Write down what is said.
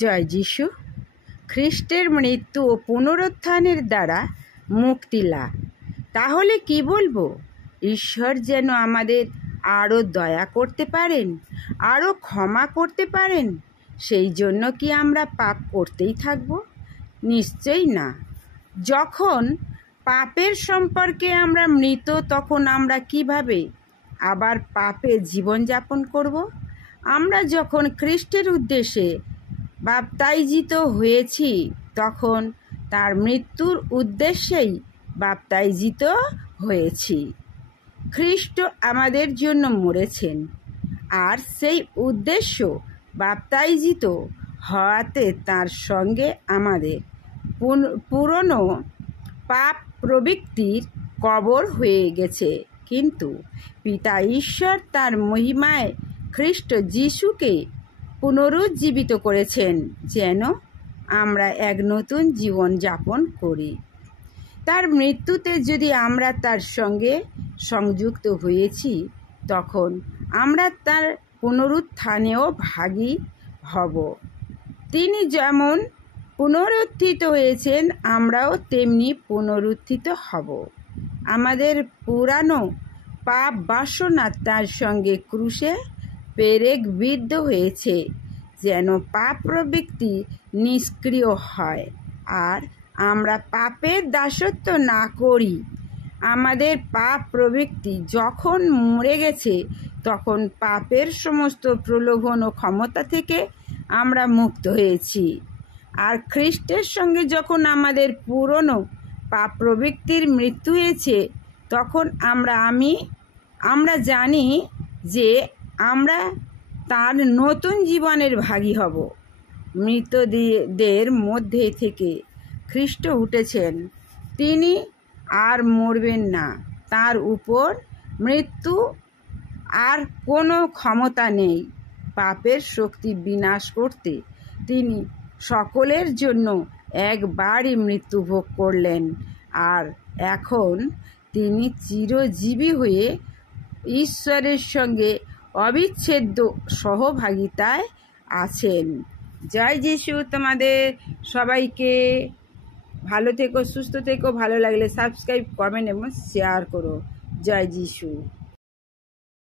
জয় যিশু। খ্রিস্টের মৃত্যু ও পুনরুত্থানের দ্বারা মুক্তি লাভ। তাহলে কি বলবো? ঈশ্বর যেন আমাদের আরও দয়া করতে পারেন, আরও ক্ষমা করতে পারেন। সেই জন্য কি আমরা পাপ করতেই থাকব? নিশ্চয়ই না। যখন পাপের সম্পর্কে আমরা মৃত, তখন আমরা কিভাবে আবার পাপে জীবনযাপন করব? আমরা যখন খ্রিস্টের উদ্দেশ্যে বাপ্তাইজিত হয়েছি, তখন তার মৃত্যুর উদ্দেশ্যেই বাপ্তাইজিত হয়েছি। খ্রিস্ট আমাদের জন্য মরেছেন, আর সেই উদ্দেশ্য বাপ্তাইজিত হওয়াতে তার সঙ্গে আমাদের পুরনো পাপ প্রবৃত্তির কবর হয়ে গেছে। কিন্তু পিতা ঈশ্বর তার মহিমায় খ্রিস্ট যিশুকে পুনরুজ্জীবিত করেছেন, যেন আমরা এক নতুন জীবন যাপন করি। তার মৃত্যুতে যদি আমরা তার সঙ্গে সংযুক্ত হয়েছি, তখন আমরা তার পুনরুত্থানেও ভাগী হব। তিনি যেমন পুনরুত্থিত হয়েছেন, আমরাও তেমনি পুনরুত্থিত হব। আমাদের পুরানো পাপ বাসনা তার সঙ্গে ক্রুশে পেরেক বিদ্ধ হয়েছে, যেন পাপ প্রবৃত্তি নিষ্ক্রিয় হয় আর আমরা পাপের দাসত্ব না করি। আমাদের পাপ প্রবৃত্তি যখন মরে গেছে, তখন পাপের সমস্ত প্রলোভন ও ক্ষমতা থেকে আমরা মুক্ত হয়েছি। আর খ্রিস্টের সঙ্গে যখন আমাদের পুরনো পাপ প্রবৃত্তির মৃত্যু হয়েছে, তখন আমরা জানি যে আমরা তার নতুন জীবনের ভাগী হব। মৃতদের মধ্যে থেকে খ্রিস্ট উঠেছেন। তিনি আর মরবেন না। তার উপর মৃত্যু আর কোনো ক্ষমতা নেই। পাপের শক্তি বিনাশ করতে তিনি সকলের জন্য একবারই মৃত্যু ভোগ করলেন, আর এখন তিনি চিরজীবী হয়ে ঈশ্বরের সঙ্গে অবিচ্ছেদ্য সহভাগিতায় আছেন। জয় যিশু। তোমাদের সবাইকে ভালো থেকো, সুস্থ থেকো। ভালো লাগলে সাবস্ক্রাইব, কমেন্ট এবং শেয়ার করো। জয় যিশু।